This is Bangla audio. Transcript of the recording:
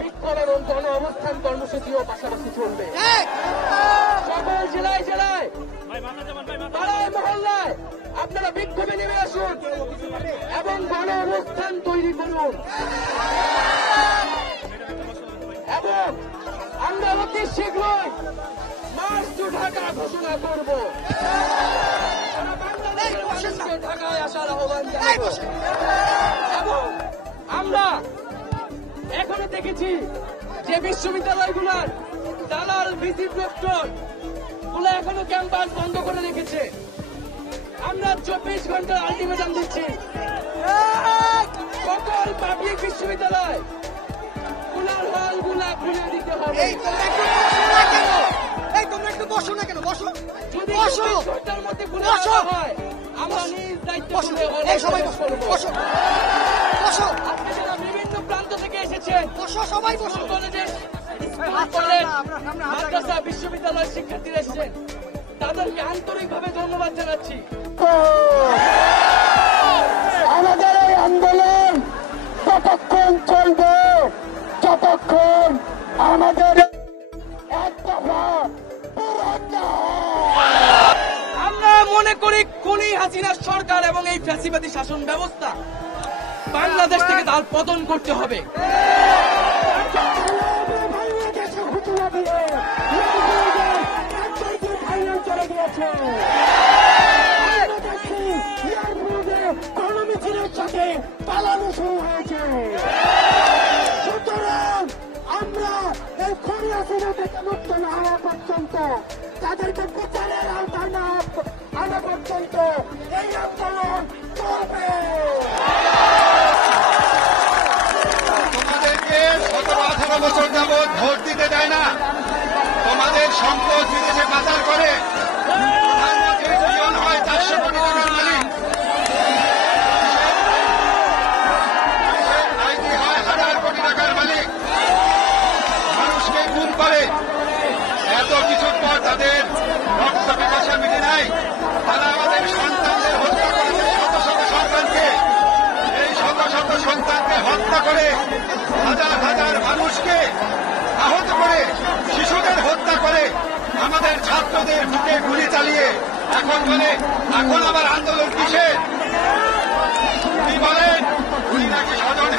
বিক্ষোভ এবং গণ অবস্থান কর্মসূচিও পাশাপাশি চলবে। সকল জেলায় জেলায় পাড়ায় মহল্লায় আপনারা বিক্ষোভে নেমে আসুন এবং গণ অবস্থান তৈরি করুন এবং আমরা অতি শীঘ্রই মার্চ টু ঢাকা ঘোষণা করব। ঢাকায় আসার আহ্বান জানাবো এবং আমরা এখনো দেখেছি যে বিশ্ববিদ্যালয়গুলোর দালাল ভিসি প্রক্টর গুলো এখনো ক্যাম্পাস বন্ধ করে রেখেছে। আমরা 24 ঘন্টার আলটিমেটাম দিচ্ছি সকল পাবলিক বিশ্ববিদ্যালয় গুলার হল গুলা খুলে দিতে হবে। তোমরা একটু বসো না কেন? বসো, যদি বসো, 24 ঘন্টার মধ্যে খুলে বসো। দেওয়া হয় আমরা নিজ দায়িত্ব সবাই বসো, বসো, বসো, আপনি যারা বিভিন্ন প্রান্ত থেকে এসেছেন বসো, সবাই বসো। কলেজে কলেজ মাদ্রাসা বিশ্ববিদ্যালয়ের শিক্ষার্থীরা এসেছেন, তাদেরকে আন্তরিকভাবে ধন্যবাদ জানাচ্ছি। আমাদের এই আন্দোলন ততক্ষণ চলবে যতক্ষণ আমাদের এক দফা পূরণ না হয়। আমরা মনে করি খুনি হাসিনা সরকার এবং এই ফ্যাসিবাদী শাসন ব্যবস্থা বাংলাদেশ থেকে তার পতন করতে হবে। পালানো শুরু হয়েছে। সুতরাং আমরা এই খুনি হাসিনা থেকে মুক্ত না হওয়া পর্যন্ত, তাদেরকে বিচারের আওতায় না আনা পর্যন্ত এই আন্দোলন চলবে। তোমাদেরকে 17-18 বছর যাবৎ ভোট দিতে দেয় না, তোমাদের সম্পদ বিদেশে পাচার করে প্রধানমন্ত্রীর পিয়ন হয় 400 কোটি টাকার মালিক, আইটি হয় 1000 কোটি টাকার মালিক, মানুষকে খুন করে। এত কিছুর পর তাদের রক্ত পিপাসা মিটে নাই। তারা আমাদের সন্তানদের হত্যা করেছে, শত শত সন্তানকে। এই শত শত সন্তানকে হত্যা করে হাজার হাজার মানুষকে আহত করে, শিশুদের হত্যা করে, আমাদের ছাত্রদের বুকে গুলি চালিয়ে এখন বলে এখন আবার আন্দোলন কিসের? কি বলেন? গুলি নাকি স্বজন